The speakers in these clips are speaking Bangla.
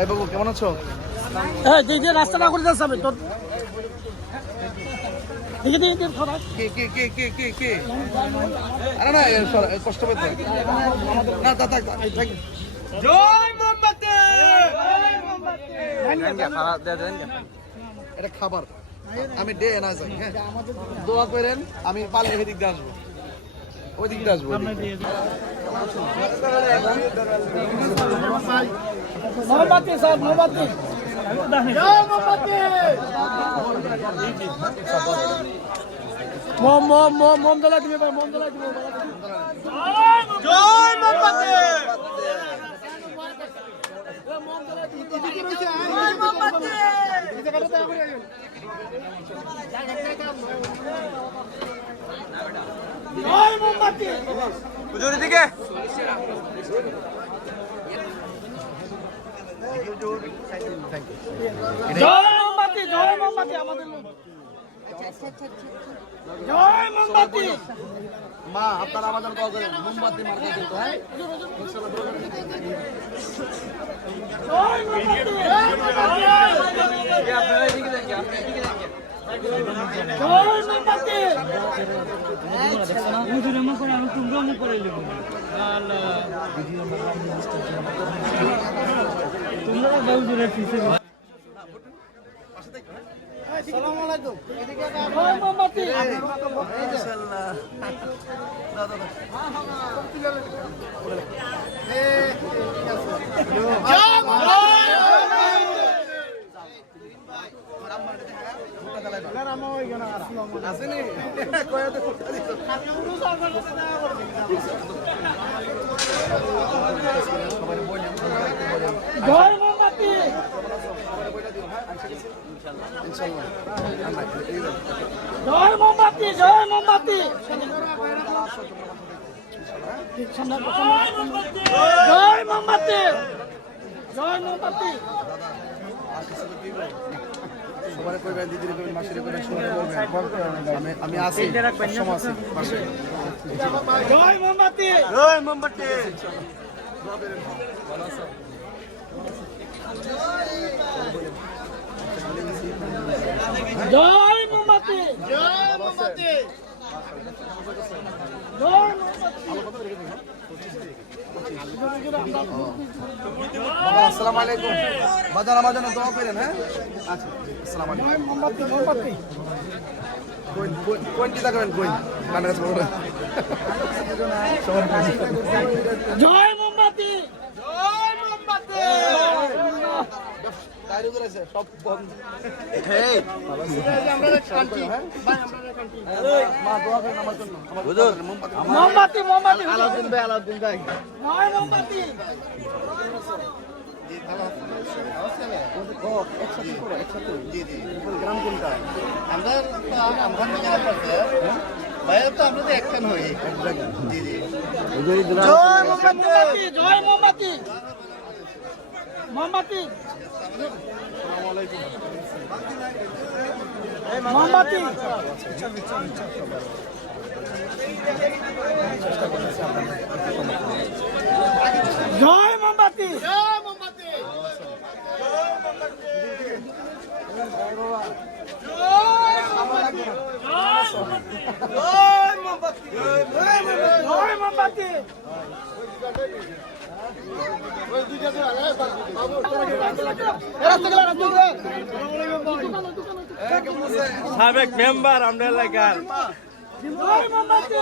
এই বাবু কেমন আছো? রাস্তা না করে যাচ্ছে আমি তোর আরে না কষ্ট পেতে না দাদা এটা খাবার আমি ডে না যাই। হ্যাঁ দোয়া করেন, আমি পারলে সেদিক দিয়ে আসবো, ওই দিক দিয়ে আসবো। মোমবাতি স্যার, মোমবাতি মোম মোম মোম মোম জ্বালা দিবে ভাই, মোম জ্বালা দিবে। জয় মোমবাতি, জয় মোমবাতি হুজুর দিকে জয় মোমবাতি, জয় মোমবাতি আমাদের জয় মোমবাতি। মা আপনারা আমাদের কল করেন মোমবাতি মার্কা দিতে। হ্যাঁ জয় মোমবাতি, জয় মোমবাতি। হুজুর এমন করে আমি তোমরা মুখ করে লিখো তোমরা হুজুরের পিছে। আসসালামু আলাইকুম। জয় মোমবাতি, ইনশাআল্লাহ। দাদা জয় মোমবাতি, জয় মোমবাতি, জয় মোমবাতি, জয় মোমবাতি, জয় মোমবাতি। সবার কইবেন, দিদির কইবেন, মাসির কইবেন, সবার কইবেন। আমি আসি, সময় আছে পাশে। জয় মোমবাতি, জয় মোমবাতি। জয় মোমবাতি, জয় মোমবাতি, জয় আসসালামু আলাইকুম। বাজার আমার জন্য দোয়া করেন। হ্যাঁ আচ্ছা, আসসালামু আলাইকুম। মোমবাতি, মোমবাতি। কোন চিন্তা করেন, কোন কানের কাছে বলবেন। জয় মোমবাতি, জয় মোমবাতি। তাইরু করেছে সব বন্ধ। মা দোয়া করেন আমার জন্য। হুজুর মোমবাতি, মোমবাতি। আলাউদ্দিন ভাই, আলাউদ্দিন ভাই। জয় মোমবাতি। গ্রাম কোনটা? জয় মোমবাতি, জয় মোমবাতি, মোমবাতি, মোমবাতি। জয় মোমবাতি, জয় মোমবাতি, জয় মোমবাতি। সাবেক মেম্বার আমরা এলাকার, জয় মোমবাতি,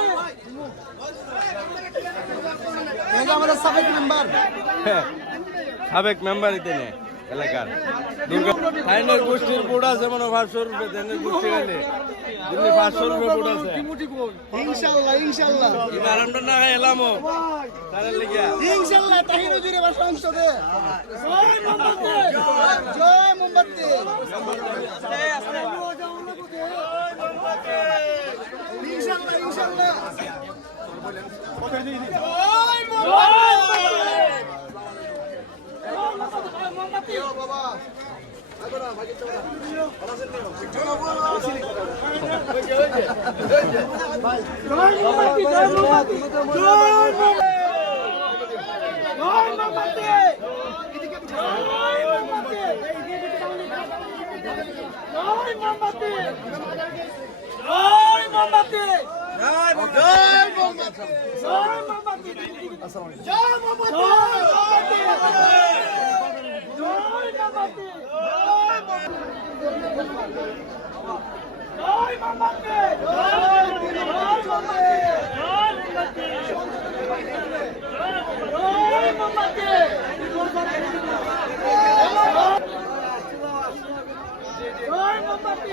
আমাদের সাবেক মেম্বার, সাবেক মেম্বার ইতেনে এলাকার দুর্গা ফাইনাল গোষ্ঠীর বোর্ড আছে মনে 500 রুপে দেন গোষ্ঠী গেলে দিনে 500 রুপে বোর্ড আছে। ইনশাআল্লাহ ইনশাআল্লাহ নারায়ণ না এলামো তারে লাগিয়া ইনশাআল্লাহ তাহির উজিরে ভাষা অংশ দে। জয় মোমবাতি, জয় মোমবাতি। ইনশাআল্লাহ ইনশাআল্লাহ। মোমবাতি, বাবা জয় মোমবাতি, জয় মোমবাতি, জয় মোমবাতি, জয় মোমবাতি, জয় মোমবাতি জয় মোমবাতি। জয় মোমবাতি আসসালামু আলাইকুম। জয় মোমবাতি জয় মোমবাতি জয় মোমবাতি জয় মোমবাতি জয় মোমবাতি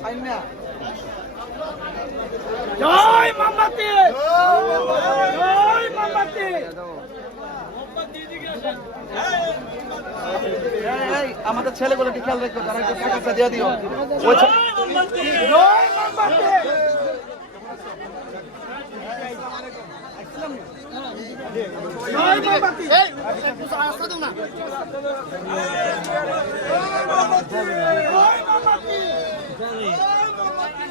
সাইন্যা জয় মোমবাতি জয় মোমবাতি এই আমাদের ছেলেগুলোকে খেয়াল রাখো, তারা একটু টাকা দিয়ে দিও। ওই ছে- জয় মোমবাতি জয় মোমবাতি জয় মোমবাতি